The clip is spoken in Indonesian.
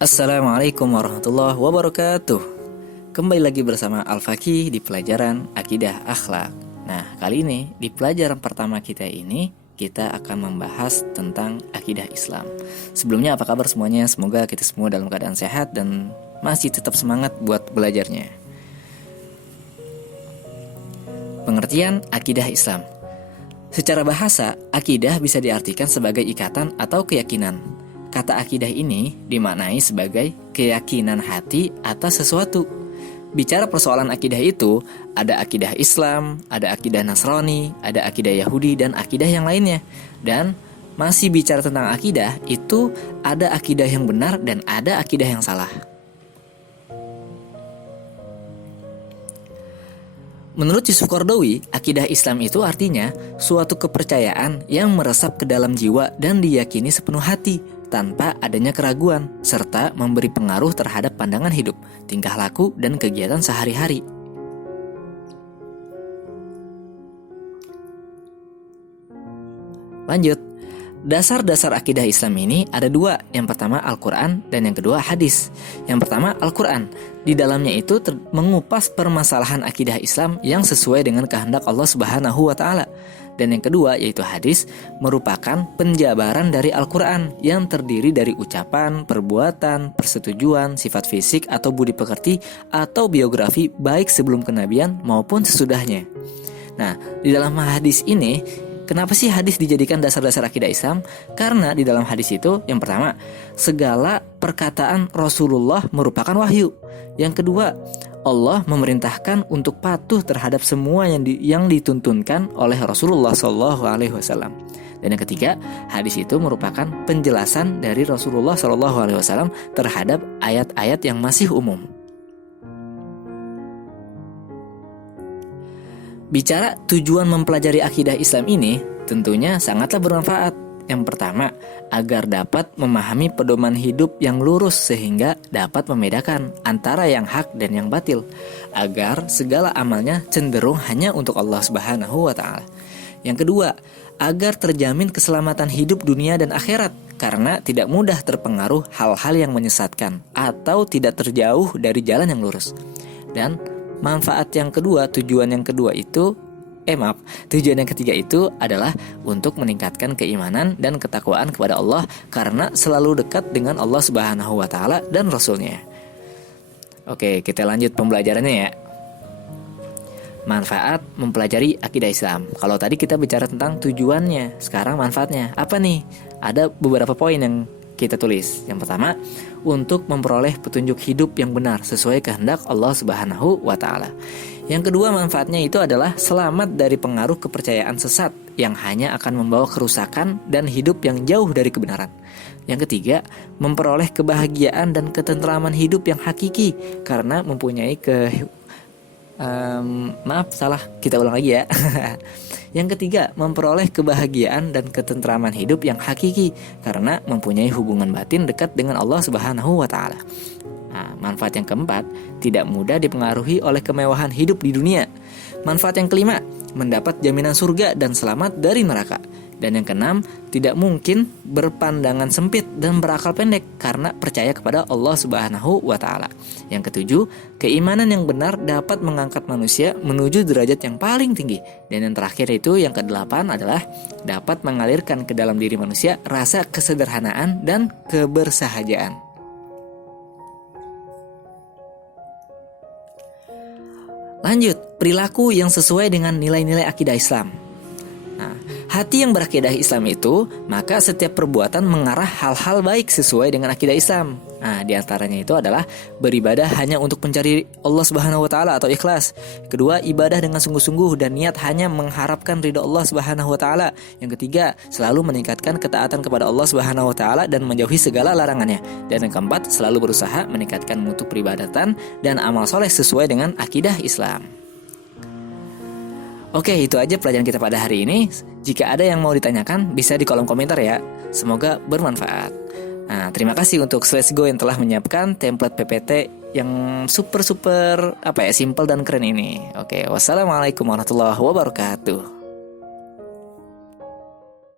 Assalamualaikum warahmatullahi wabarakatuh. Kembali lagi bersama Al-Faqih di pelajaran Akidah Akhlak. Nah, kali ini di pelajaran pertama kita ini kita akan membahas tentang akidah Islam. Sebelumnya apa kabar semuanya? Semoga kita semua dalam keadaan sehat dan masih tetap semangat buat belajarnya. Pengertian akidah Islam. Secara bahasa, akidah bisa diartikan sebagai ikatan atau keyakinan. Kata akidah ini dimaknai sebagai keyakinan hati atas sesuatu. Bicara persoalan akidah itu, ada akidah Islam, ada akidah Nasrani, ada akidah Yahudi, dan akidah yang lainnya. Dan masih bicara tentang akidah, itu ada akidah yang benar dan ada akidah yang salah. Menurut Yusuf Qaradawi, akidah Islam itu artinya suatu kepercayaan yang meresap ke dalam jiwa dan diyakini sepenuh hati, tanpa adanya keraguan, serta memberi pengaruh terhadap pandangan hidup, tingkah laku, dan kegiatan sehari-hari. Lanjut, dasar-dasar akidah Islam ini ada dua. Yang pertama Al-Quran dan yang kedua hadis. Yang pertama Al-Quran. Di dalamnya itu mengupas permasalahan akidah Islam yang sesuai dengan kehendak Allah Subhanahu wa Ta'ala. Dan yang kedua yaitu hadis, merupakan penjabaran dari Al-Quran yang terdiri dari ucapan, perbuatan, persetujuan, sifat fisik atau budi pekerti atau biografi baik sebelum kenabian maupun sesudahnya. Nah, di dalam hadis ini, kenapa sih hadis dijadikan dasar-dasar akidah Islam? Karena di dalam hadis itu, yang pertama, segala perkataan Rasulullah merupakan wahyu. Yang kedua, Allah memerintahkan untuk patuh terhadap semua yang dituntunkan oleh Rasulullah SAW. Dan yang ketiga, hadis itu merupakan penjelasan dari Rasulullah SAW terhadap ayat-ayat yang masih umum. Bicara tujuan mempelajari akidah Islam ini tentunya sangatlah bermanfaat. Yang pertama, agar dapat memahami pedoman hidup yang lurus sehingga dapat membedakan antara yang hak dan yang batil, agar segala amalnya cenderung hanya untuk Allah Subhanahu wa Ta'ala. Yang kedua, agar terjamin keselamatan hidup dunia dan akhirat karena tidak mudah terpengaruh hal-hal yang menyesatkan atau tidak terjauh dari jalan yang lurus. Dan manfaat yang kedua, tujuan yang ketiga itu adalah untuk meningkatkan keimanan dan ketakwaan kepada Allah karena selalu dekat dengan Allah Subhanahu wa Ta'ala dan Rasulnya. Oke, kita lanjut pembelajarannya ya. Manfaat mempelajari akidah Islam. Kalau tadi kita bicara tentang tujuannya, sekarang manfaatnya. Apa nih? Ada beberapa poin yang kita tulis. Yang pertama, untuk memperoleh petunjuk hidup yang benar sesuai kehendak Allah Subhanahu wa Ta'ala. Yang kedua, manfaatnya itu adalah selamat dari pengaruh kepercayaan sesat yang hanya akan membawa kerusakan dan hidup yang jauh dari kebenaran. Yang ketiga, memperoleh kebahagiaan dan ketentraman hidup yang hakiki karena mempunyai kita ulang lagi ya. Yang ketiga, memperoleh kebahagiaan dan ketentraman hidup yang hakiki karena mempunyai hubungan batin dekat dengan Allah Subhanahu wa Ta'ala. Nah, manfaat yang keempat, tidak mudah dipengaruhi oleh kemewahan hidup di dunia. Manfaat yang kelima, mendapat jaminan surga dan selamat dari neraka. Dan yang keenam, tidak mungkin berpandangan sempit dan berakal pendek karena percaya kepada Allah Subhanahu wa Ta'ala. Yang ketujuh, keimanan yang benar dapat mengangkat manusia menuju derajat yang paling tinggi. Dan yang terakhir itu, yang kedelapan adalah dapat mengalirkan ke dalam diri manusia rasa kesederhanaan dan kebersahajaan. Lanjut, perilaku yang sesuai dengan nilai-nilai akidah Islam. Nah, hati yang berakidah Islam itu, maka setiap perbuatan mengarah hal-hal baik sesuai dengan akidah Islam. Nah, di antaranya itu adalah beribadah hanya untuk mencari Allah Subhanahu wa Ta'ala atau ikhlas. Kedua, ibadah dengan sungguh-sungguh dan niat hanya mengharapkan ridha Allah Subhanahu wa Ta'ala. Yang ketiga, selalu meningkatkan ketaatan kepada Allah Subhanahu wa Ta'ala dan menjauhi segala larangannya. Dan yang keempat, selalu berusaha meningkatkan mutu peribadatan dan amal soleh sesuai dengan akidah Islam. Oke, itu aja pelajaran kita pada hari ini. Jika ada yang mau ditanyakan, bisa di kolom komentar ya. Semoga bermanfaat. Nah, terima kasih untuk Let's Go yang telah menyiapkan template PPT yang super simple dan keren ini. Oke, wassalamualaikum warahmatullahi wabarakatuh.